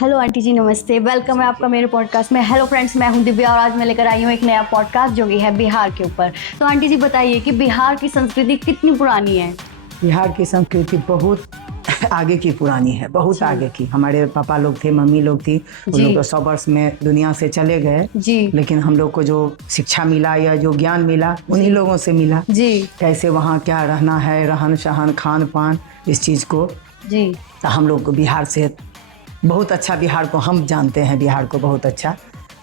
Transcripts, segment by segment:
Hello aunty जी, नमस्ते। Welcome है आपका मेरे पॉडकास्ट में। हेलो फ्रेंड्स, मैं हूं दिव्या और आज मैं लेकर आई हूं एक नया पॉडकास्ट जो कि है बिहार के ऊपर। तो आंटी जी बताइए कि बिहार की संस्कृति कितनी पुरानी है। बिहार की संस्कृति बहुत आगे की पुरानी है, बहुत आगे की। हमारे पापा लोग थे, मम्मी लोग थी, उन लोग तो 100 वर्ष में दुनिया से चले गए जी। लेकिन हम लोग को जो शिक्षा मिला या जो ज्ञान मिला उन्हीं लोगों से मिला जी। कैसे वहाँ क्या रहना है, रहन सहन खान पान, इस चीज़ को जी। तो हम लोग को बिहार से बहुत अच्छा, बिहार को हम जानते हैं बिहार को बहुत अच्छा।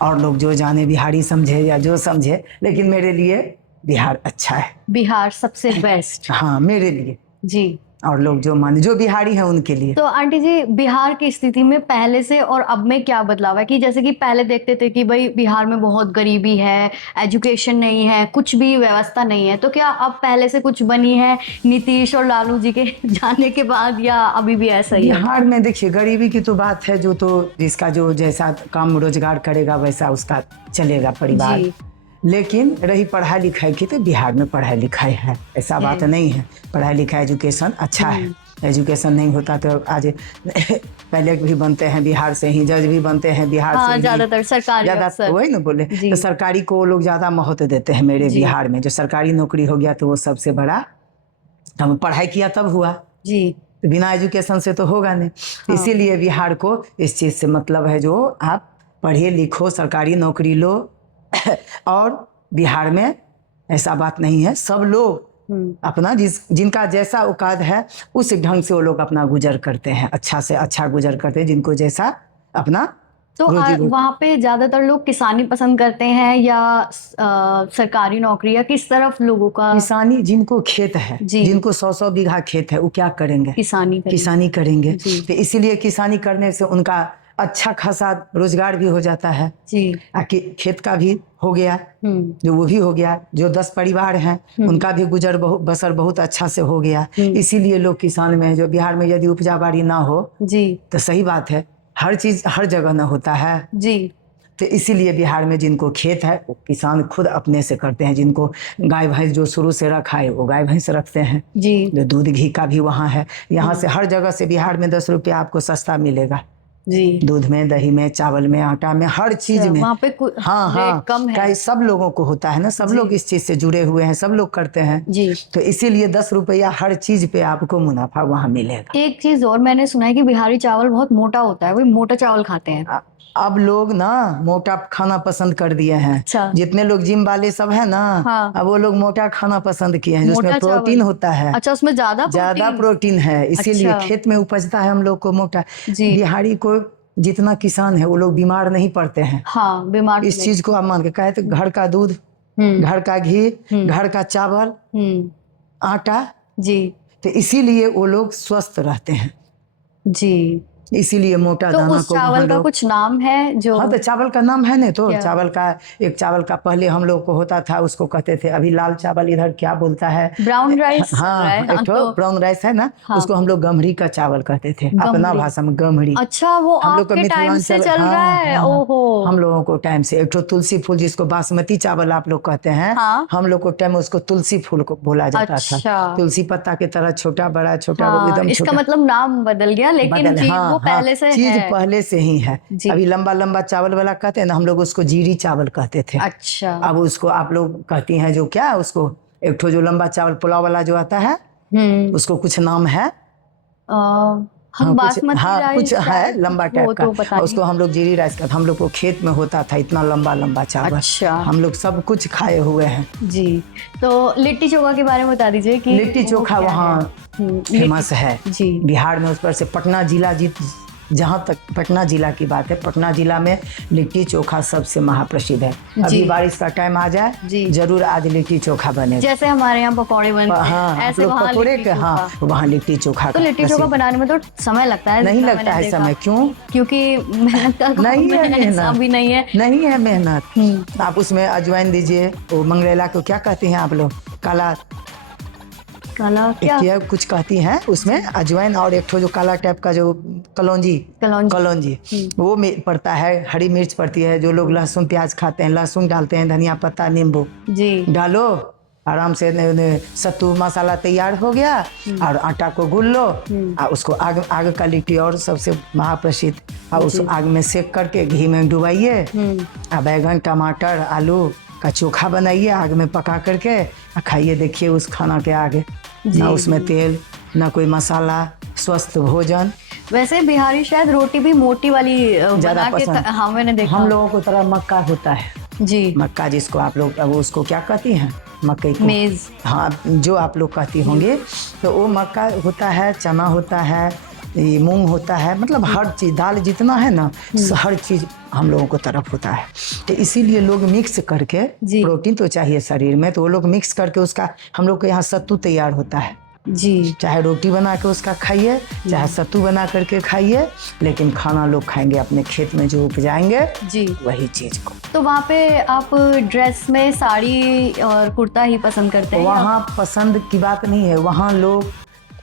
और लोग जो जाने बिहारी समझे या जो समझे, लेकिन मेरे लिए बिहार अच्छा है। बिहार सबसे बेस्ट। हाँ, मेरे लिए जी। और लोग जो माने जो बिहारी हैं उनके लिए। तो आंटी जी, बिहार की स्थिति में पहले से और अब में क्या बदलाव है? कि जैसे कि पहले देखते थे कि भाई बिहार में बहुत गरीबी है, एजुकेशन नहीं है, कुछ भी व्यवस्था नहीं है, तो क्या अब पहले से कुछ बनी है नीतीश और लालू जी के जाने के बाद, या अभी भी ऐसा ही है? बिहार में देखिए, गरीबी की तो बात है, जो तो जिसका जो जैसा काम रोजगार करेगा वैसा उसका चलेगा परिवार। जी। लेकिन रही पढ़ाई लिखाई की, तो बिहार में पढ़ाई लिखाई है, ऐसा बात नहीं है। पढ़ाई लिखाई एजुकेशन अच्छा है। एजुकेशन नहीं होता तो आज पहले भी बनते हैं बिहार से ही, जज भी बनते हैं बिहार से ही, ज्यादातर सरकारी ज़्यादा वही ना बोले। तो सरकारी को लोग ज़्यादा महत्व देते हैं मेरे बिहार में। जो सरकारी नौकरी हो गया तो वो सबसे बड़ा, हम पढ़ाई किया तब हुआ जी, तो बिना एजुकेशन से तो होगा नहीं। इसीलिए बिहार को इस चीज़ से मतलब है, जो आप पढ़िए लिखो सरकारी नौकरी लो और बिहार में ऐसा बात नहीं है, सब लोग अपना जिनका जैसा औकात है उस ढंग से वो लोग अपना गुजर करते हैं, अच्छा से अच्छा गुजर करते हैं, जिनको जैसा अपना। तो वहाँ पे ज्यादातर लोग किसानी पसंद करते हैं या सरकारी नौकरी, या किस तरफ लोगों का? किसानी, जिनको खेत है, जिनको 100-100 बीघा खेत है, वो क्या करेंगे? किसानी करेंगे। तो इसीलिए किसानी करने से उनका अच्छा खासा रोजगार भी हो जाता है जी। खेत का भी हो गया, जो वो भी हो गया। जो 10 परिवार हैं उनका भी गुजर बसर बहुत अच्छा से हो गया। इसीलिए लोग किसान में, जो बिहार में यदि उपजा बाड़ी ना हो जी, तो सही बात है, हर चीज हर जगह ना होता है जी। तो इसीलिए बिहार में जिनको खेत है वो किसान खुद अपने से करते हैं। जिनको गाय भैंस जो शुरू से रखा है वो गाय भैंस रखते हैं जी। जो दूध घी का भी वहाँ है। यहाँ से हर जगह से बिहार में 10 रुपया आपको सस्ता मिलेगा जी, दूध में, दही में, चावल में, आटा में, हर चीज में। वहाँ पे हाँ कम है। सब लोगों को होता है ना, सब लोग इस चीज से जुड़े हुए हैं, सब लोग करते हैं जी। तो इसीलिए 10 रुपया हर चीज पे आपको मुनाफा वहाँ मिलेगा। एक चीज और मैंने सुना है कि बिहारी चावल बहुत मोटा होता है, वही मोटा चावल खाते हैं। अब लोग ना मोटा खाना पसंद कर दिए हैं। अच्छा। जितने लोग जिम वाले सब है ना, हाँ। अब वो लोग मोटा खाना पसंद किए हैं, जिसमें प्रोटीन होता है। अच्छा, उसमें ज्यादा प्रोटीन है, इसीलिए अच्छा। खेत में उपजता है हम लोग को मोटा। बिहारी को जितना किसान है वो लोग बीमार नहीं पड़ते हैं। हाँ, बीमार इस चीज को आप मान के कहे तो घर का दूध, घर का घी, घर का चावल, आटा जी, तो इसीलिए वो लोग स्वस्थ रहते हैं जी। इसीलिए मोटा तो दाना उस चावल का कुछ नाम है जो? हाँ, तो चावल का नाम है ना, तो चावल का एक चावल का पहले हम लोग को होता था, उसको कहते थे, अभी लाल चावल इधर क्या बोलता है, ब्राउन राइस। हाँ, एक तो ब्राउन राइस है ना, हाँ। उसको हम लोग गमरी का चावल कहते थे, अपना भाषा में गमरी। अच्छा, वो हम लोग आपके टाइम से चल रहा है? ओहो, हम लोगों को टाइम से। एक तो तुलसी फूल, जिसको बासमती चावल आप लोग कहते हैं, हम लोग को टाइम उसको तुलसी फूल को बोला जाता था। तुलसी पत्ता की तरह छोटा बड़ा, छोटा एकदम, इसका मतलब नाम बदल गया, लेकिन चीज वो पहले से है, पहले से ही है। अभी लंबा लंबा चावल वाला कहते हैं ना, हम लोग उसको जीरी चावल कहते थे। अच्छा। अब उसको आप लोग कहती हैं जो क्या, उसको एक जो लंबा चावल पुलाव वाला जो आता है, उसको कुछ नाम है, हम बासमती हाँ कुछ है लंबा टाइप का, उसको हम लोग जीरी राइस कहते। हम लोग को खेत में होता था इतना लंबा लंबा चावल। अच्छा। हम लोग सब कुछ खाए हुए हैं जी। तो लिट्टी चोखा के बारे में बता दीजिए कि लिट्टी चोखा वहाँ फेमस है जी बिहार में। उस पर से पटना जिला जहाँ तक पटना जिला की बात है, पटना जिला में लिट्टी चोखा सबसे महाप्रसिद्ध है। अभी बारिश का टाइम आ जाए जरूर आज लिट्टी चोखा बने, जैसे हमारे यहाँ पकौड़े बनते हैं, हाँ, ऐसे वहाँ पकौड़े के, हाँ, वहाँ लिट्टी चोखा। तो लिट्टी चोखा बनाने में तो समय लगता है? नहीं लगता है समय, क्यों? क्योंकि मेहनत का नहीं है, मेहनत भी नहीं है, नहीं है मेहनत। आप उसमें अजवाइन दीजिए, वो मंगरेला को क्या कहते हैं आप लोग, काला क्या कुछ कहती हैं उसमें, अजवाइन और एक जो काला टाइप का जो कलौंजी वो पड़ता है, हरी मिर्च पड़ती है। जो लोग लहसुन प्याज खाते हैं, लहसुन डालते हैं, धनिया पत्ता नींबू जी डालो, आराम से सत्तू मसाला तैयार हो गया और आटा को गूंद लो और उसको आग का लिट्टी और सबसे महाप्रसिद्ध और उस आग में सेक करके घी में डुबाइए, और बैगन टमाटर आलू का चोखा बनाइए, आग में पका करके खाइए। देखिए उस खाना के आगे ना उसमें तेल ना कोई मसाला, स्वस्थ भोजन। वैसे बिहारी शायद रोटी भी मोटी वाली ज्यादा पसंद। हाँ मैंने देखा। हम लोगों को तरह मक्का होता है जी, मक्का, जिसको आप लोग अब उसको क्या कहती हैं, मकई को, मेज, हाँ जो आप लोग कहती होंगे, तो वो मक्का होता है, चना होता है, ये मूंग होता है, मतलब हर चीज़, दाल जितना है ना हर चीज़ हम लोगों को तरफ होता है। तो इसीलिए लोग मिक्स करके, प्रोटीन तो चाहिए शरीर में, तो वो लोग मिक्स करके उसका, हम लोग के यहाँ सत्तू तैयार होता है जी। चाहे रोटी बना के उसका खाइए, चाहे सत्तू बना करके खाइए, लेकिन खाना लोग खाएंगे अपने खेत में जो उपजाएंगे जी, वही चीज को। तो वहाँ पे आप ड्रेस में साड़ी और कुर्ता ही पसंद करते हैं? वहाँ पसंद की बात नहीं है, वहाँ लोग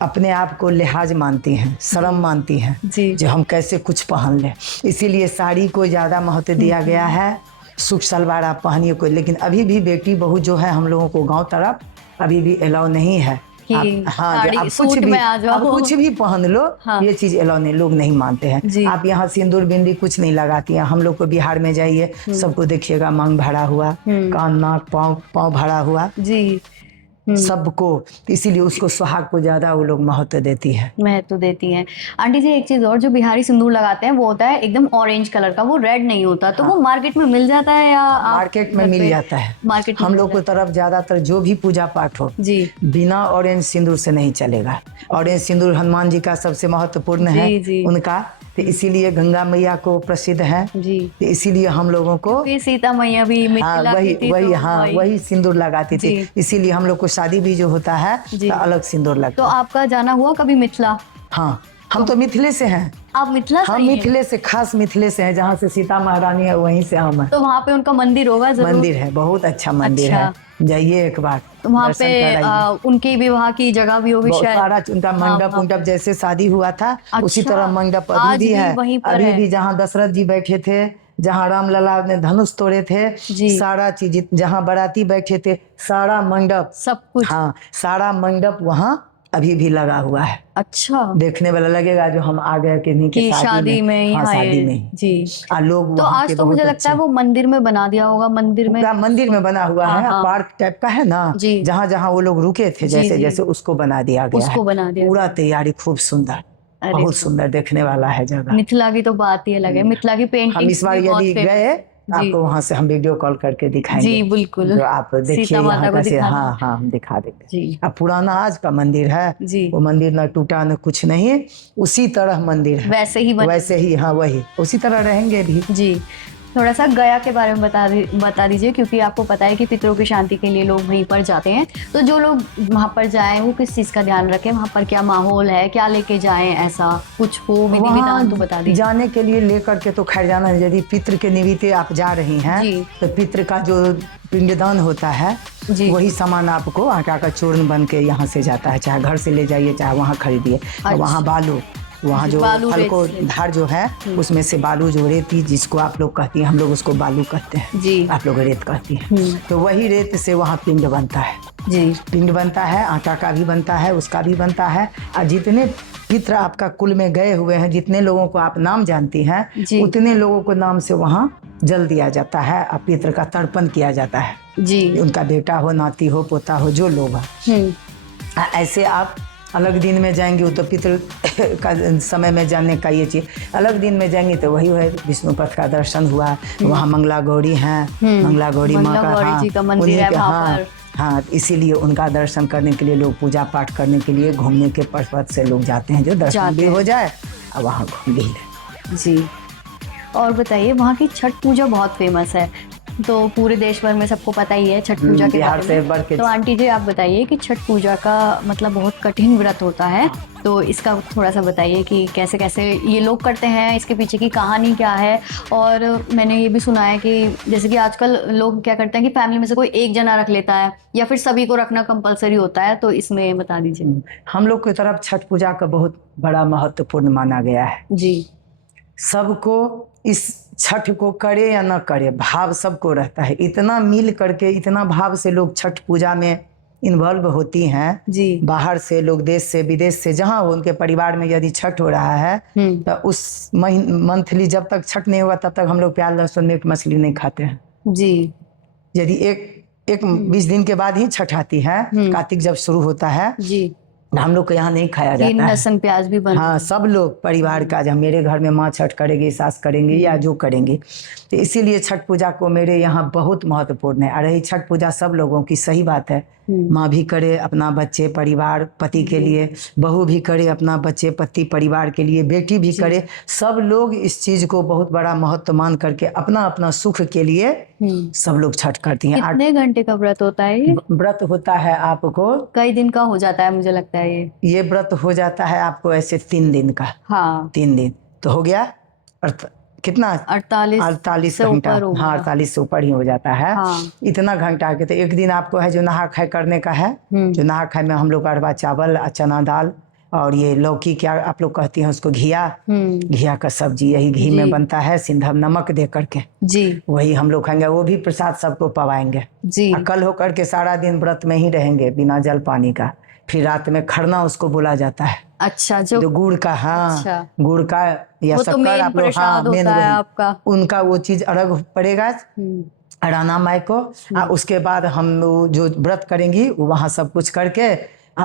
अपने आप को लिहाज मानती हैं, शर्म मानती हैं जी, जो हम कैसे कुछ पहन लें, इसीलिए साड़ी को ज़्यादा महत्व दिया गया है। सूट सलवार आप पहनिए कोई, लेकिन अभी भी बेटी बहू जो है हम लोगों को गाँव तरफ अभी भी अलाउ नहीं है। आप, हाँ, आप कुछ भी पहन लो, हाँ, ये चीज अलाउ नहीं, लोग नहीं मानते हैं। आप यहाँ सिंदूर बिंदी कुछ नहीं लगाती हैं। हम लोग को बिहार में जाइए, सबको देखिएगा मांग भरा हुआ, कान नाक पाँव भरा हुआ जी, सबको, इसीलिए उसको सुहाग को ज्यादा वो लोग महत्व देती है, महत्व देती हैं। आंटी जी एक चीज और, जो बिहारी सिंदूर लगाते हैं वो होता है एकदम ऑरेंज कलर का, वो रेड नहीं होता, तो वो मार्केट में मिल जाता है या मार्केट में मिल जाता है? मार्केट हम लोग को तरफ ज्यादातर जो भी पूजा पाठ हो जी, बिना ऑरेंज सिंदूर से नहीं चलेगा। ऑरेंज सिंदूर हनुमान जी का सबसे महत्वपूर्ण है उनका, तो इसीलिए गंगा मैया को प्रसिद्ध है जी, तो इसीलिए हम लोगों को सीता मैया भी वही सिंदूर लगाती थी, इसीलिए हम लोग को शादी भी जो होता है तो अलग सिंदूर लगता है। तो आपका जाना हुआ कभी मिथिला? हाँ, हम तो मिथिले से हैं। आप मिथिला से? हम मिथिले से, खास मिथिले से हैं, जहाँ से सीता महारानी है वहीं से हम हैं। तो वहाँ पे उनका मंदिर होगा जरूर? मंदिर है, बहुत अच्छा मंदिर है, जाइए एक बार। तो वहाँ पे उनके विवाह की जगह भी होगी शायद? सारा उनका मंडप उंडप जैसे शादी हुआ था उसी तरह मंडप अभी भी है। अभी भी जहाँ दशरथ जी बैठे थे, जहाँ राम लला ने धनुष तोड़े थे, सारा चीज, जहाँ बाराती बैठे थे, सारा मंडप, सब कुछ, हाँ सारा मंडप वहाँ अभी भी लगा हुआ है। अच्छा, देखने वाला लगेगा जो हम आ गए किन्हीं के शादी में, हाँ, शादी में जी। लोग तो आज तो मुझे लगता है वो मंदिर में बना दिया होगा, मंदिर में बना हुआ है, पार्क टाइप का है ना, जहाँ जहाँ वो लोग रुके थे, जैसे जैसे उसको बना दिया गया, उसको बना दिया, पूरा तैयारी खूब सुंदर, बहुत सुंदर देखने वाला है जगह। मिथिला की तो बात ही अलग है, मिथिला की पेंटिंग हम इस बार यदि गए आपको वहाँ से हम वीडियो कॉल करके दिखाएंगे जी, बिल्कुल, जो आप देखिए यहाँ कैसे, हाँ हाँ हम दिखा देंगे जी। अब पुराना आज का मंदिर है जी, वो मंदिर न टूटा न कुछ नहीं, उसी तरह मंदिर है, वैसे ही हाँ वही उसी तरह रहेंगे भी जी। थोड़ा सा गया के बारे में बता दीजिए, क्योंकि आपको पता है कि पितरों की शांति के लिए लोग वहीं पर जाते हैं, तो जो लोग वहाँ पर जाएं वो किस चीज़ का ध्यान रखें, वहाँ पर क्या माहौल है, क्या लेके जाएं, ऐसा कुछ हो विधि विधान तो बता दीजिए। जाने के लिए लेकर के तो खैर जाना है, यदि पितृ के निमित्त आप जा रही हैं तो पितृ का जो पिंडदान होता है वही सामान आपको आटा का चूर्ण बन के यहाँ से जाता है, चाहे घर से ले जाइए चाहे वहाँ खरीदिए। वहाँ बालू, वहाँ जो फल को धार जो है उसमें से बालू जो रेती जिसको आप लोग कहती हैं, हम लोग उसको बालू कहते हैं जी, आप लोग रेत कहती हैं, तो वही रेत से वहाँ पिंड बनता है जी, पिंड बनता है, आटा का भी बनता है, उसका भी बनता है। और जितने पितृ आपका कुल में गए हुए हैं, जितने लोगों को आप नाम जानती हैं, उतने लोगों को नाम से वहाँ जल दिया जाता है और पितृ का तर्पण किया जाता है जी, उनका बेटा हो, नाती हो, पोता हो, जो लोग हैं। ऐसे आप अलग दिन में जाएंगे तो पितृ का समय में जाने का ये चीज, अलग दिन में जाएंगे तो वही है विष्णुपथ का दर्शन हुआ, वहाँ मंगला गौरी हैं, मंगला गौरी माँ का मंदिर है वहाँ पर, हाँ इसीलिए उनका दर्शन करने के लिए लोग, पूजा पाठ करने के लिए घूमने के पर्पज से लोग जाते हैं, जो दर्शन भी हो जाए और वहाँ घूम भी ले जी। और बताइए, वहाँ की छठ पूजा बहुत फेमस है, तो पूरे देश भर में सबको पता ही है छठ पूजा के बारे में, तो आंटी जी आप बताइए कि छठ पूजा का मतलब बहुत कठिन व्रत होता है, तो इसका थोड़ा सा बताइए कि कैसे कैसे ये लोग करते हैं, इसके पीछे की कहानी क्या है। और मैंने ये भी सुना है कि जैसे कि आजकल लोग क्या करते हैं कि फैमिली में से कोई एक जना रख लेता है या फिर सभी को रखना कंपलसरी होता है, तो इसमें बता दीजिए। हम लोग की तरफ छठ पूजा का बहुत बड़ा महत्वपूर्ण माना गया है जी, सबको इस छठ को करे या न करे भाव सबको रहता है, इतना मिल करके इतना भाव से लोग छठ पूजा में इन्वॉल्व होती हैं जी, बाहर से लोग, देश से विदेश से, जहाँ हो उनके परिवार में यदि छठ हो रहा है तो उस मंथली जब तक छठ नहीं हुआ तब तक हम लोग प्याज लहसुन मीट मछली नहीं खाते हैं जी। यदि एक 20 दिन के बाद ही छठ आती है, कार्तिक जब शुरू होता है जी, हम लोग को यहाँ नहीं खाया जाता है। लहसुन प्याज भी बनता हाँ, सब लोग परिवार का, जब मेरे घर में माँ छठ करेगी, सास करेंगी या जो करेंगी, तो इसीलिए छठ पूजा को मेरे यहाँ बहुत महत्वपूर्ण है। और यही छठ पूजा सब लोगों की, सही बात है, माँ भी करे अपना बच्चे परिवार पति के लिए, बहू भी करे अपना बच्चे पति परिवार के लिए, बेटी भी करे, सब लोग इस चीज को बहुत बड़ा महत्व मान करके अपना अपना सुख के लिए सब लोग छठ करती हैं। कितने घंटे का व्रत होता है ये? व्रत होता है आपको कई दिन का हो जाता है मुझे लगता है ये व्रत हो जाता है आपको ऐसे 3 दिन का। हाँ, 3 दिन तो हो गया, कितना 48 घंटा। हाँ, 48 से ऊपर ही हो जाता है। हाँ। इतना घंटा के तो एक दिन आपको है जो नहा खाए करने का है, जो नहा खाए में हम लोग अरवा चावल, चना दाल और ये लौकी, क्या आप लोग कहती हैं उसको, घिया का सब्जी, यही घी में बनता है, सिंधव नमक दे करके जी, वही हम लोग खाएंगे। वो भी प्रसाद सबको पवाएंगे जी। कल होकर के सारा दिन व्रत में ही रहेंगे बिना जल पानी का। फिर रात में खरना उसको बोला जाता है। अच्छा, जो गुड़ का, हाँ, अच्छा। गुड़ का या शक्कर आप लोग, हाँ, मेन होता है आपका, उनका वो चीज अलग पड़ेगा राना माई को। उसके बाद हम जो व्रत करेंगी वहाँ सब कुछ करके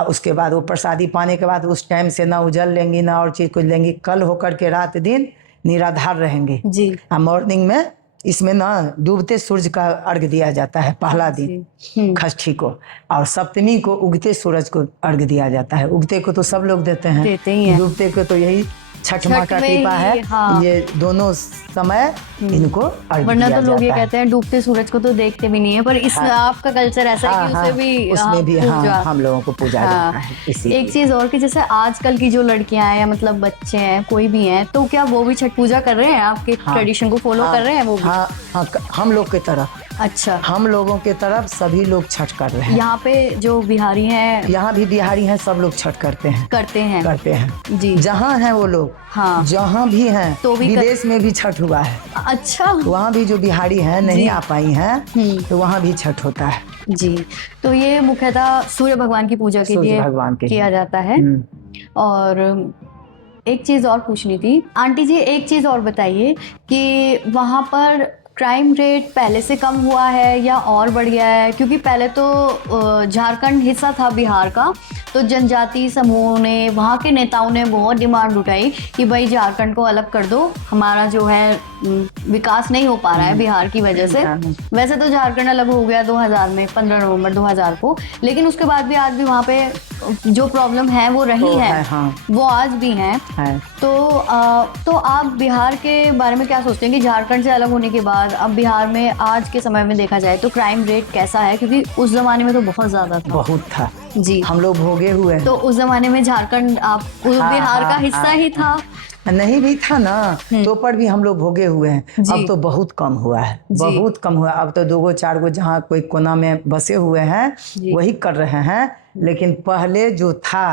उसके बाद वो प्रसादी पाने के बाद उस टाइम से ना उजल लेंगी ना और चीज कुछ लेंगी। कल होकर के रात दिन निराधार रहेंगे जी। मॉर्निंग में इसमें ना डूबते सूरज का अर्घ दिया जाता है पहला दिन षष्ठी को, और सप्तमी को उगते सूरज को अर्घ दिया जाता है। उगते को तो सब लोग देते हैं, डूबते को तो यही छठ माँ का कृपा है। हाँ। ये दोनों समय इनको अर्घ वरना दिया तो लोग ये जाता है। कहते हैं डूबते सूरज को तो देखते भी नहीं है, पर इस आपका कल्चर ऐसा है कि उसे भी, उसमें भी हम लोगों को पूजा जाता है। एक चीज और कि जैसे आजकल की जो लड़कियां हैं या मतलब बच्चे हैं कोई भी हैं, तो क्या वो भी छठ पूजा कर रहे हैं, आपके ट्रेडिशन को फॉलो कर रहे हैं वो भी? हाँ, हम लोग की तरफ। अच्छा, हम लोगों के तरफ सभी लोग छठ कर रहे हैं। यहाँ पे जो बिहारी हैं, यहाँ भी बिहारी हैं, सब लोग छठ करते हैं जी। जहाँ हैं वो लोग, हाँ, जहाँ भी हैं, तो भी विदेश में भी छठ हुआ है। अच्छा, वहाँ भी जो बिहारी हैं नहीं आ पाई हैं तो वहाँ भी छठ होता है जी। तो ये मुख्यतः सूर्य भगवान की पूजा के लिए किया जाता है। और एक चीज और पूछनी थी आंटी जी, एक चीज और बताइए कि वहाँ पर क्राइम रेट पहले से कम हुआ है या और बढ़ गया है? क्योंकि पहले तो झारखंड हिस्सा था बिहार का, तो जनजाति समूह ने, वहाँ के नेताओं ने बहुत डिमांड उठाई कि भाई झारखंड को अलग कर दो, हमारा जो है विकास नहीं हो पा रहा है बिहार की वजह से। वैसे तो झारखंड अलग हो गया 2000 में, 15 नवंबर 2000 को, लेकिन उसके बाद भी आज भी वहाँ पे जो प्रॉब्लम है वो रही है, वो आज भी है। तो आप बिहार के बारे में क्या सोचते हैं कि झारखंड से अलग होने के बाद अब बिहार में आज के समय में देखा जाए तो क्राइम रेट कैसा है? क्योंकि उस जमाने में तो बहुत ज्यादा था। बहुत था जी, हम लोग भोगे हुए हैं। तो उस जमाने में झारखंड आप बिहार का हिस्सा ही था? नहीं भी था ना, तो पर भी हम लोग भोगे हुए हैं। अब तो बहुत कम हुआ है, बहुत कम हुआ। अब तो 2 4 गो जहाँ कोई कोना में बसे हुए हैं वही कर रहे हैं, लेकिन पहले जो था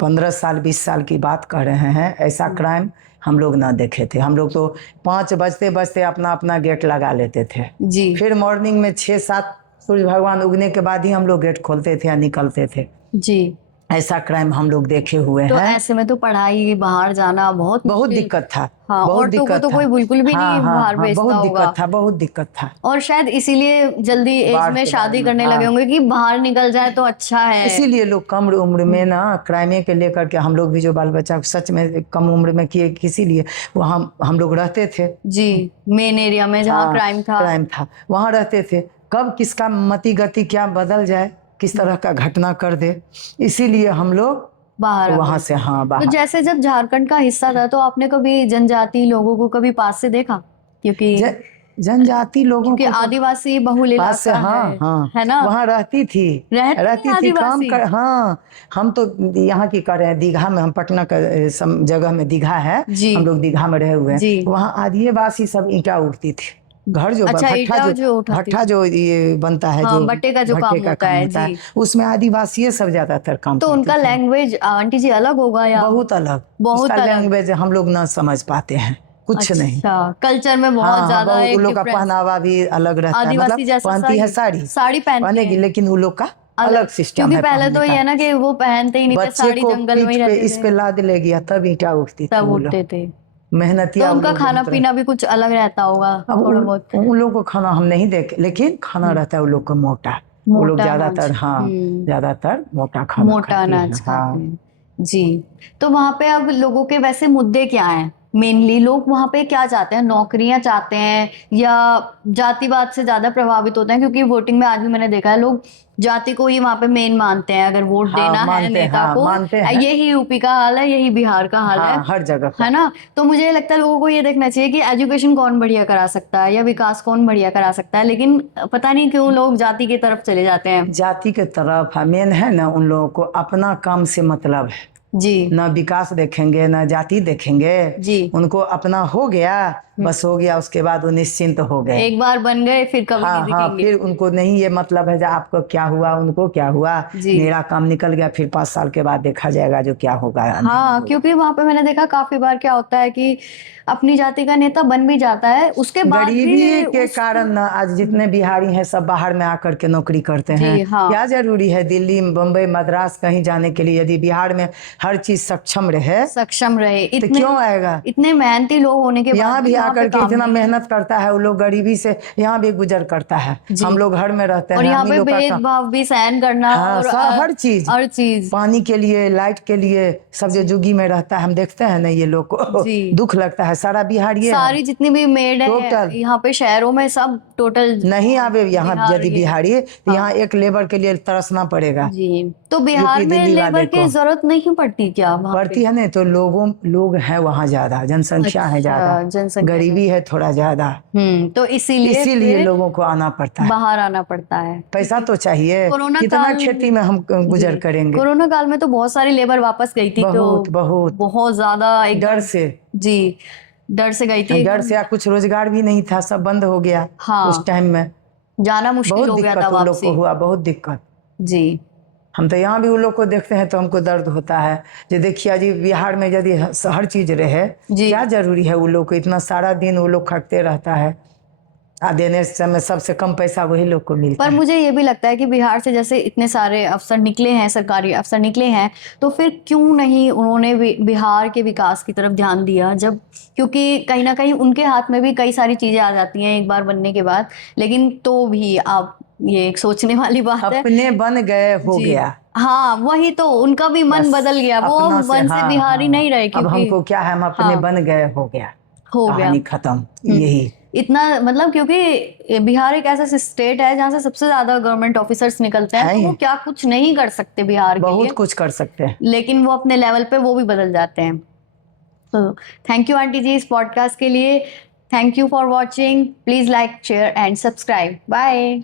15 साल 20 साल की बात कर रहे हैं, ऐसा क्राइम हम लोग ना देखे थे। हम लोग तो 5 बजते बजते अपना अपना गेट लगा लेते थे जी। फिर मॉर्निंग में 6 7 सूर्य भगवान उगने के बाद ही हम लोग गेट खोलते थे या निकलते थे जी। ऐसा क्राइम हम लोग देखे हुए तो हैं। ऐसे में तो पढ़ाई, बाहर जाना बहुत दिक्कत था। हाँ, बहुत दिक्कत को तो कोई बिल्कुल भी नहीं बाहर भेजता होगा। बहुत दिक्कत था। और शायद इसीलिए जल्दी एज में शादी करने लगे होंगे कि बाहर निकल जाए तो अच्छा है। इसीलिए लोग कम उम्र में ना क्राइम के लेकर के, हम लोग भी जो बाल बच्चा सच में कम उम्र में किए, किसी लिए वहाँ हम लोग रहते थे जी, मेन एरिया में जहाँ क्राइम था वहाँ रहते थे। कब किसका मति गति क्या बदल जाए, किस तरह का घटना कर दे, इसीलिए हम लोग बाहर वहाँ से बाहर। तो जैसे जब झारखंड का हिस्सा था तो आपने कभी जनजाति लोगों को कभी पास से देखा? क्योंकि जनजाति लोगों को आदिवासी बहुल इलाका है ना, वहाँ रहती थी काम कर। हाँ, हम तो यहाँ की कर रहे हैं, दीघा में, हम पटना का जगह में दीघा है, हम लोग दीघा में रहे हुए हैं। वहाँ आदिवासी सब ईंटा उठती थी, घर जो भट्ठा जो ये बनता है, जो भट्टे का जो काम होता है, उसमें आदिवासी सब ज्यादातर काम। तो उनका लैंग्वेज आंटी जी अलग होगा या? बहुत अलग लैंग्वेज हम लोग ना समझ पाते हैं कुछ नहीं। कल्चर में बहुत ज्यादा उन लोग का पहनावा भी अलग रहता है। मतलब पहनती है साड़ी पहनेगी, लेकिन उन लोग का अलग सिस्टम क्योंकि है पहले तो पहनने ये का। है ना कि वो पहनते ही नहीं थे, बच्चे साड़ी को जंगल में ही पीठ पे रहते इस थे, पे लाद ले गया तब ईंटा उठती थी तब वो उठते लोग। थे। मेहनतिया तो वो उनका लोग खाना बहुत रहे। पीना भी कुछ अलग रहता होगा अब थोड़ा बहुत। उन लोगों को खाना हम नहीं देखे, लेकिन खाना रहता है उन लोग को मोटा। वो लोग मोटा ज्यादातर, अनाज। हाँ ज्यादातर मोटा खाना मोटा खाते हैं। अनाज खाते हाँ हैं जी। तो वहां पे अब लोगों के वैसे मुद्दे क्या हैं? मेनली लोग वहां पे क्या चाहते हैं? नौकरियां चाहते हैं या जातिवाद से ज्यादा प्रभावित होते हैं? क्योंकि वोटिंग में आज भी मैंने देखा है लोग जाति को ही वहां पे मेन मानते हैं, अगर वोट हाँ देना है मानते हैं, नेता हाँ को। मानते हैं। यही यूपी का हाल है, यही बिहार का हाल हाँ हर जगह है का। ना? तो मुझे ये लगता है लोगों को ये देखना चाहिए कि एजुकेशन कौन बढ़िया करा सकता है या विकास कौन बढ़िया करा सकता है, लेकिन पता नहीं क्यों लोग जाति की तरफ चले जाते हैं। जाति के तरफ मेन है ना, उन लोगों को अपना काम से मतलब है जी ना, विकास देखेंगे ना जाति देखेंगे जी। उनको अपना हो गया, बस हो गया, उसके बाद वो निश्चिंत हो गए। एक बार बन गए फिर कभी हाँ नहीं हाँ, दिखेंगे। फिर उनको नहीं ये मतलब है जो आपको क्या हुआ उनको क्या हुआ, जी। मेरा काम निकल गया, फिर 5 साल के बाद देखा जाएगा जो क्या होगा या नहीं हाँ होगा। क्योंकि वहां पे मैंने देखा काफी बार क्या होता है कि अपनी जाति का नेता बन भी जाता है, उसके बाद गरीबी भी के कारण ना आज जितने बिहारी हैं सब बाहर में आकर के नौकरी करते हैं। जी हाँ। क्या जरूरी है दिल्ली बम्बई मद्रास कहीं जाने के लिए? यदि बिहार में हर चीज सक्षम रहे तो क्यों आएगा? इतने मेहनती लोग होने के बाद यहाँ भी वहाँ पे आकर के काम इतना नहीं है। मेहनत करता है वो लोग, गरीबी से यहाँ भी गुजर करता है। जी। हम लोग घर में रहते और हैं, यहाँ हम ही पे लोग का भेदभाव भी सहन करना हाँ और हर चीज पानी के लिए लाइट के लिए सब जो जुगी में रहता है, हम देखते हैं ना ये लोग को जी। दुख लगता है। सारा बिहार ये सारी जितनी भी मेड है टोटल यहाँ पे शहरों में सब टोटल नहीं आवे यहाँ, यदि बिहारी तो हाँ। यहाँ एक लेबर के लिए तरसना पड़ेगा। जी। तो बिहार में दिल्ली लेबर वाले की को जरूरत नहीं पड़ती क्या वहाँ पड़ती है? नहीं तो लोग हैं वहाँ ज्यादा, जनसंख्या है ज्यादा, जनसंख्या गरीबी है थोड़ा ज्यादा, तो इसीलिए इसीलिए लोगों को आना पड़ता है, बाहर आना पड़ता है। पैसा तो चाहिए, कोरोना कितना काल खेती में हम गुजर करेंगे। कोरोना काल में तो बहुत सारी लेबर वापस गई थी, बहुत तो बहुत बहुत ज्यादा एक डर से, जी डर से गई थी डर से, या कुछ रोजगार भी नहीं था, सब बंद हो गया। हाँ। उस टाइम में जाना मुश्किल बहुत हो गया था दिक्कत उन लोग वापसी। को हुआ, बहुत दिक्कत। जी। हम तो यहाँ भी उन लोग को देखते हैं तो हमको दर्द होता है। जो देखिए जी बिहार में यदि हर चीज रहे, क्या जरूरी है उन लोग को इतना सारा दिन वो लोग खटते रहता है, देने समय सबसे कम पैसा वही लोग को मिलता है। पर मुझे ये भी लगता है कि बिहार से जैसे इतने सारे अफसर निकले हैं, सरकारी अफसर निकले हैं, तो फिर क्यों नहीं उन्होंने बिहार के विकास की तरफ ध्यान दिया? जब क्योंकि कहीं ना कहीं उनके हाथ में भी कई सारी चीजें आ जाती हैं एक बार बनने के बाद, लेकिन तो भी आप ये एक सोचने वाली बात है। अपने बन गए हो गया। हाँ वही तो, उनका भी मन बदल गया, वो मन से बिहारी नहीं रहे। अब हमको क्या है, हम अपने बन गए हो गया, कहानी खत्म। यही इतना मतलब, क्योंकि बिहार एक ऐसा स्टेट है जहाँ से सबसे ज्यादा गवर्नमेंट ऑफिसर्स निकलते हैं, तो वो क्या कुछ नहीं कर सकते बिहार के लिए? बहुत कुछ कर सकते हैं, लेकिन वो अपने लेवल पे वो भी बदल जाते हैं। तो थैंक यू आंटी जी इस पॉडकास्ट के लिए। Thank you for watching. Please like share and subscribe. Bye.